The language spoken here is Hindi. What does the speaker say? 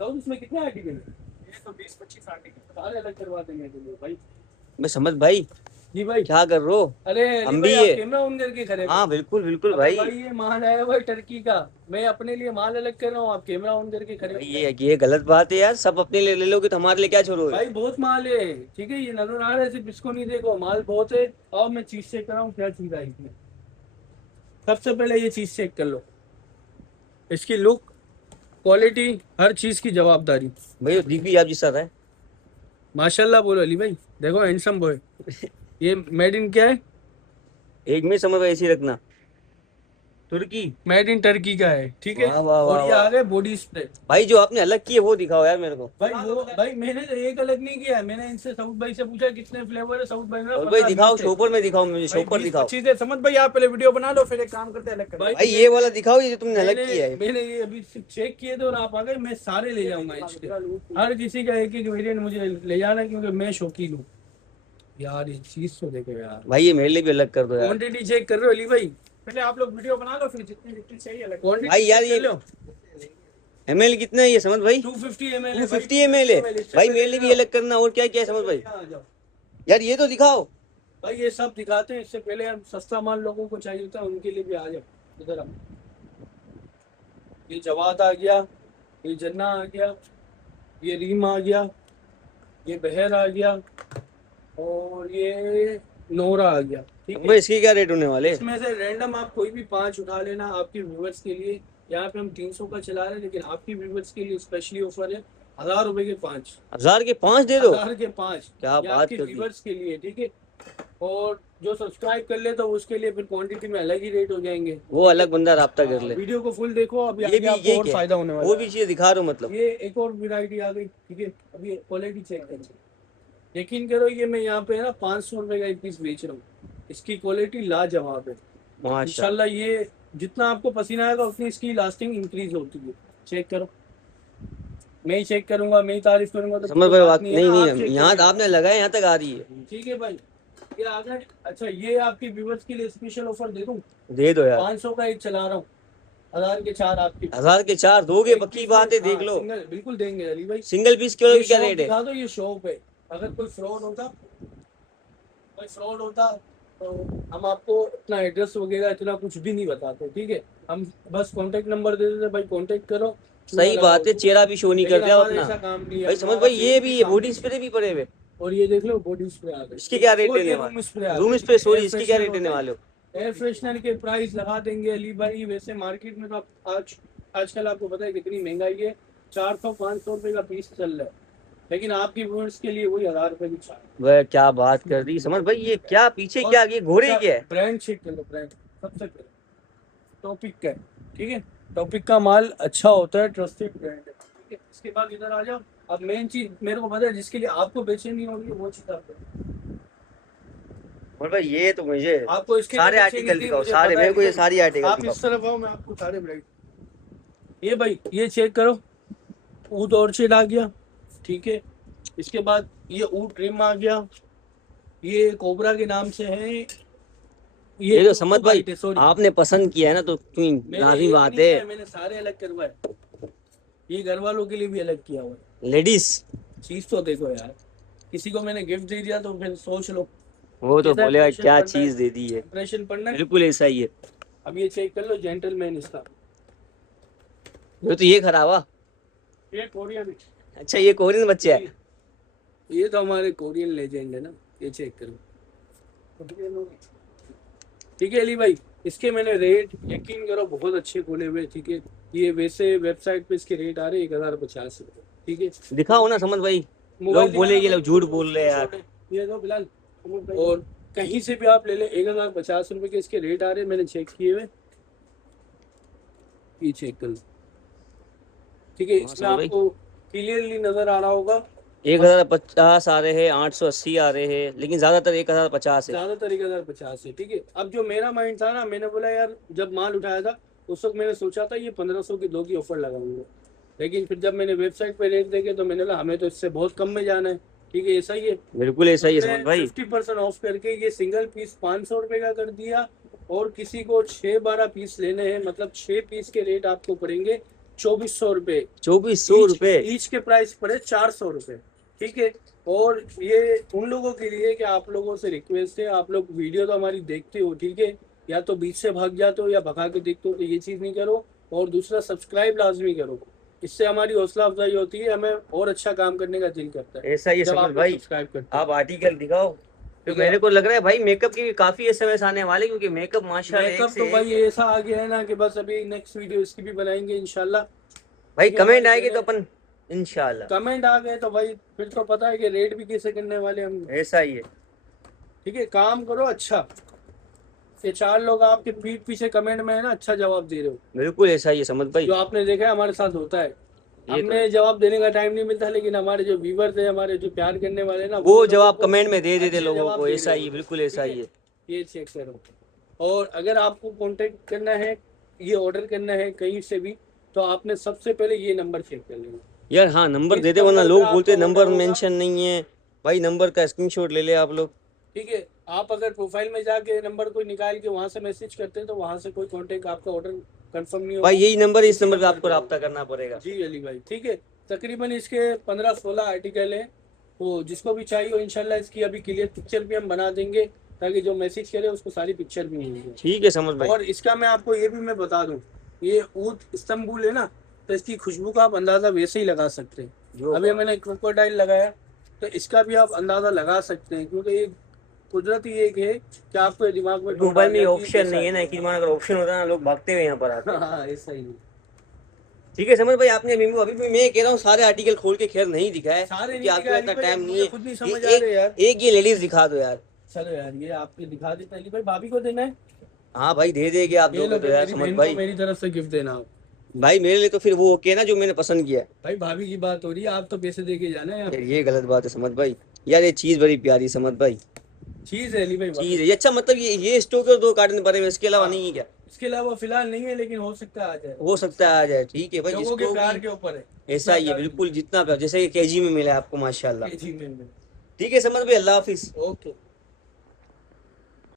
तो उसमें कितने आर्टिकल है? ये तो 20-25 आर्टिकल सारे अलग करवा देंगे तो भाई। मैं समझ भाई जी भाई। क्या कर रहे हो? अरे अली हम भाई भी आप ये। कैमरा ऑन करके खड़े हो। हाँ बिल्कुल बिल्कुल अबे भाई। भाई ये माल आया हुआ है टर्की का। मैं अपने लिए माल अलग कर रहा हूँ, आप कैमरा ऑन करके खड़े भाई हो गए। ये गलत बात है यार, सब अपने लिए ले लोगे तो हमारे लिए क्या छोड़ोगे? भाई बहुत माल है। ठीक है, ये नजर आ रहा है, सिर्फ इसको नहीं देखो, माल बहुत है। और मैं चीज चेक कर रहा हूँ क्या चीज आई इसमें। सबसे पहले ये चीज चेक कर लो, इसकी लुक, क्वालिटी, हर चीज की जवाबदारी। भाई दिख भी आप जिस है। माशाल्लाह बोलो अली भाई। देखो हैंडसम बॉय। ये मेड इन क्या है? एक में समझ भाई ऐसी रखना। तुर्की। मेड इन टर्की का है, ठीक है। वाह वाह और वाह ये वाह। आ गए बॉडी स्प्रे। भाई जो आपने अलग की है वो दिखाओ यार मेरे को। भाई वो भाई मैंने तो एक अलग नहीं किया है, मैंने इनसे सऊद भाई से पूछा कितने फ्लेवर है, सऊद भाई ने और भाई 15-20 दिखाओ, है। शॉपर में दिखाओ, मुझे भाई शॉपर बीस दिखाओ। पच्चीस है, समझ भाई। आप पहले वीडियो बना लो, फिर एक काम करते हैं अलग कर भाई। भाई ये वाला दिखाओ, ये जो तुमने अलग मैंने किया है। मैंने ये अभी चेक किए थे और आप आ गए, मैं सारे ले जाऊंगा इसके। हर किसी का एक एक वेरिएंट मुझे ले जाना है, क्योंकि मैं शौकीन हूँ। यार ये चीज तो देखो यार। भाई ये मेरे लिए भी अलग कर दो यार। क्वांटिटी चेक कर रहे हो अली भाई? पहले आप लोग वीडियो बना लो, फिर जितनी जितनी चाहिए अलग भाई क्वांटिटी यार चेक कर ये लो। एमएल कितना है ये समझ भाई? 250 ml टू है भाई, फिफ्टी एम 250 एल है। ml इससे भाई पहले मेरे ले लिए भी लो। अलग करना, और क्या क्या है समझ भाई? यहाँ आ जाओ। यार ये तो दिखाओ। भाई ये सब दिखाते हैं, इससे पहले हम सस्ता माल लोगों को चाहिए होता है, उनके लिए भी आ जाओ इधर हम। ये जवाद आ गया, ये जन्ना आ गया, ये रीम आ गया, ये बहर आ गया, और ये नोरा आ गया, ठीक है। भाई इसके क्या रेट होने वाले? इसमें से रैंडम आप कोई भी 5 उठा लेना आपके व्यूवर्स के लिए। यहाँ पे हम 300 का चला रहे हैं, लेकिन आपकी व्यूवर्स के लिए स्पेशली ऑफर है 1000 रुपए के 5। 1000 के 5 दे दो? 1000 के 5। क्या ये बात आपके कर दी। व्यूवर्स के लिए, ठीक है। और जो सब्सक्राइब कर ले तो उसके लिए फिर क्वांटिटी में अलग ही रेट हो जाएंगे, वो ठीक है। अलग बंदा राब्ता कर ले। वीडियो को फुल देखो, अभी ये आगे भी आपको ये और क्या है? फायदा होने वो वाला भी है। चीज दिखा रहे हो मतलब? ये एक और वैरायटी आ गई, ठीक है। अभी क्वालिटी चेक करिए, यकीन करो, ये मैं यहाँ पे है ना 500 रुपए का एक पीस बेच रहा हूँ। इसकी क्वालिटी लाजवाब है। माशाल्लाह। इंशाल्लाह ये जितना आपको पसीना आएगा उतनी इसकी लास्टिंग इंक्रीज होती है। चेक करो, मैं ही चेक करूंगा, मैं ही तारीफ करूंगा तो समझ कोई भाई बात बात नहीं है नहीं ना, आप नहीं, चेक यहाँ करिएगा। आपने लगाया यहाँ तक आ रही है। ठीक है भाई। ये आ गए। अच्छा ये आपके व्यूवर्स के लिए स्पेशल ऑफर दे दूं। दे दो यार। 500 का एक चला रहा हूँ, 1000 के 4 आपके। 1000 के 4 दोगे? एक पक्की पीस में बात है, देख हाँ लो। सिंगल बिल्कुल देंगे अली भाई। सिंगल पीस के ये क्या शॉप रेट है? दिखा दो, ये शॉप है। अगर कोई फ्रॉड होता, कोई फ्रॉड होता तो हम आपको इतना एड्रेस वगैरह इतना कुछ भी नहीं बताते, ठीक है। हम बस कांटेक्ट नंबर दे देते, भाई कांटेक्ट करो, चूड़ा सही लगाओ। बात है, चेहरा भी शो नहीं लेकिन करते आप हमारा अपना। ऐसा काम नहीं है, भाई समझ हमारा भाई ये फेस भी, भी ये सामने। बॉडी स्प्रे भी पड़े हुए। और ये देख लो बॉडी स्प्रे आ इसके क्या रेट गए, और लेने ये वाले? रूम स्प्रे आ रूम गए। स्प्रे, सॉरी, एयर इसके क्या फ्रेशनर रेट लेने होता है। वाले हो? एयर फ्रेशनर के प्राइस लगा देंगे अली भाई, वैसे मार्केट में तो आज आजकल आपको पता है कितनी महंगाई है। 400-500 रुपए का पीस चल रहा है, लेकिन आपकी व्यूअर्स के लिए वही 1000 रुपए की छाड़। वह क्या बात कर दी समझ भाई, ये क्या पीछे और क्या, ये घोड़े अच्छा क्या है? ब्रांड चेक कर लो, ब्रांड सबसे पहले टॉपिक का है, ठीक है। टॉपिक का माल अच्छा होता है, ट्रस्टेड ब्रांड है, ठीक है। इसके बाद इधर आ जाओ। अब मेन चीज मेरे को पता है जिसके लिए आपको बेचैनी होगी वो चीज और भाई ये तो मुझे आपको इसके लिए सारे बेचैनी आर्टिकल थी, दिखाओ, मुझे सारे पता है मेरे को ये भाई। सारी आर्टिकल आप दिखाओ। इस तरफ आओ, मैं आपको सारे ब्रांड। ये भाई ये चेक करो, ऊट ऑर्चिड आ गया, ठीक है। इसके बाद ये ऊट रिम आ गया, ये कोबरा के नाम से है। ये तो समझ भाई बाइट है, सॉरी। आपने पसंद किया है ना, तो क्यों, मैंने लाजमी एक बात नहीं है। किया है, मैंने सारे अलग करवाए। ये घर वालों के लिए भी अलग किया हुआ है। लेडीज। चीज तो देखो यार, किसी को मैंने गिफ्ट दे दिया तो फिर सोच लो वो तो कैसा बोलेगा इंप्रेशन क्या पड़ना है। चीज दे दी है। इंप्रेशन पड़ना है। बिल्कुल ऐसा ही है। अब ये चेक कर लो, जेंटलमैन इसका। ये खराब हुआ। ये कोरियन है। अच्छा ये कोरियन बच्चे है। ये तो हमारे कोरियन लेजेंड है ना। ये चेक करो, ठीक है अली भाई। इसके मैंने रेट यकीन करो बहुत अच्छे खोले हुए, ठीक है। ये वैसे वेबसाइट पे इसके रेट आ रहे 1050 रुपये, ठीक है। दिखाओ ना समझ भाई, मोबाइल लोग दिखाना बोलेंगे, भाई, लोग झूठ बोल रहे हैं यार। ये दो बिलाल। और कहीं से भी आप ले ले 1050 रुपये के इसके रेट आ रहे हैं, मैंने चेक किए हुए। ये चेक कर लो, ठीक है। इसमें समझ भाई आपको क्लियरली नजर आ रहा होगा। 1050 आ रहे हैं, 880 आ रहे हैं, लेकिन ज्यादातर 1050 है। ज्यादातर 1050 है, ठीक है। अब जो मेरा माइंड था ना, मैंने बोला यार जब माल उठाया था उस वक्त मैंने सोचा था ये 1500 की 2 की ऑफर लगाऊंगा, लेकिन फिर जब मैंने वेबसाइट पे रेट देखे तो मैंने बोला हमें तो इससे बहुत कम में जाना है, ठीक है। ऐसा ही है। बिल्कुल ऐसा ही है समझ भाई। 50% ऑफ करके ये सिंगल पीस 500 रुपये का कर दिया। और किसी को 6-12 पीस लेने हैं, मतलब 6 पीस के रेट आपको पड़ेंगे 2400 रुपए 2400 रुपए। ईच के प्राइस पड़े 400 रुपए, ठीक है। और ये उन लोगों के लिए कि आप लोगों से रिक्वेस्ट है, आप लोग वीडियो तो हमारी देखते हो, ठीक है, या तो बीच से भाग जाते हो या भगा के देखते हो, तो ये चीज़ नहीं करो। और दूसरा, सब्सक्राइब लाजमी करो, इससे हमारी हौसला अफजाई होती है, हमें और अच्छा काम करने का दिल करता है ऐसा ही है जब समझ आप लोग भाई। सब्सक्राइब करते हो। आप आर्टिकल दिखाओ। तो ठीक है। मेरे को लग रहा है भाई मेकअप की भी काफी एसएमएस आने वाले, क्योंकि मेकअप माशाल्लाह एक मेकअप से तो एक भाई है। ऐसा आ गया है ना कि बस अभी नेक्स्ट वीडियो इसकी भी बनाएंगे इंशाल्लाह। भाई ठीक है, कमेंट हमारे आएगी तो चैनल अपन इंशाल्लाह। कमेंट आ गए तो भाई फिर तो पता है कि रेट भी कैसे करने वाले हम। ऐसा ही है। ठीक है, काम करो अच्छा। ये 4 लोग आपके पीठ पीछे कमेंट में है ना, अच्छा जवाब दे रहे हो, बिल्कुल ऐसा ही है समझ भाई। जो आपने देखा है हमारे साथ होता है। ये तो हमें जवाब देने का टाइम नहीं मिलता, लेकिन हमारे जो व्यूवर्स है, हमारे जो प्यार करने वाले हैं ना, वो लोगों जवाब को कमेंट में दे देते अच्छे लोगों जवाब को। दे ऐसा रहे ही है, हो। बिल्कुल ठीक ऐसा है, ही है। ये चेक करो। और अगर आपको कांटेक्ट करना है, ये ऑर्डर करना है कहीं से भी, तो आपने सबसे पहले ये नंबर चेक कर लेना। यार हाँ, नंबर इस दे दे, वरना नंबर पे लोग बोलते आपका हैं नंबर ऑर्डर होगा। मेंशन नहीं है। भाई नंबर का स्क्रीनशॉट ले ले आप लोग। ठीक है, आप अगर प्रोफाइल में जाके नंबर कोई निकाल के वहां से मैसेज करते हैं, तो वहां से कोई कांटेक्ट, आपका ऑर्डर कंफर्म नहीं होगा। भाई यही नंबर, इस इसी नंबर पे नंबर आपको पे राब्ता होगा। करना पड़ेगा। जी अली भाई, ठीक है। तकरीबन इसके 15-16 आर्टिकल हैं, तो जिसको भी चाहिए हो इंशाल्लाह इसकी अभी क्लियर पिक्चर भी हम बना देंगे, ताकि जो मैसेज करे उसको सारी पिक्चर भी मिल जाए। ठीक है समझ भाई। और इसका मैं आपको ये भी मैं बता दूं, ये ऊद इस्तांबुल है ना, तो इसकी खुशबू का आप अंदाज़ा वैसे ही लगा सकते हैं। जो अभी मैंने क्रोकोडाइल लगाया, तो इसका भी आप अंदाज़ा लगा सकते हैं, क्योंकि ये कुदरती एक है कि आपको दिमाग में थॉट आ मोबाइल में गया कि ऑप्शन कैसा नहीं है ना, कि अगर ऑप्शन होता ना, लोग भागते हुए यहाँ पर आते। हाँ ऐसा ही है। ठीक है समझ भाई। आपने अभी भी मैं कह रहा हूँ सारे आर्टिकल खोल के खैर नहीं दिखाए, सारे क्योंकि नहीं आपके दिखा पास अली इतना भाई, टाइम अब नहीं मुझे है। खुद नहीं ये समझ आ रहे यार। एक ये लेडीज दिखा दो यार। चलो यार, ये आपने दिखा देता अली भाई, भाभी को देना है। हाँ भाई दे देंगे, आप ये दोगे लो तो यार मेरी समझ बहन भाई। को मेरी तरफ से गिफ्ट देना आप। भाई मेरे लिए तो फिर वो ओके ना, जो मैंने पसंद किया। भाई भाभी की बात हो रही है, आप तो पैसे दे के जाना है यार। यार ये गलत बात है समझ भाई। यार ये चीज बड़ी प्यारी समझ भाई। चीज है अली भाई, चीज है ये। अच्छा मतलब ये स्टॉक और 2 कार्टन भरे हुए, इसके अलावा हाँ। नहीं है क्या? इसके अलावा फिलहाल नहीं है, लेकिन हो सकता है आ जाए। हो सकता है आ जाए। ठीक है भाई, लोगों के जिसको प्यार भी के ऊपर है। ऐसा ही है, बिल्कुल जितना प्यार, जैसे कि केजी में मिला है आपको माशाल्लाह। जी में। ठीक है समझ भाई, अल्लाह हाफिज। ओके।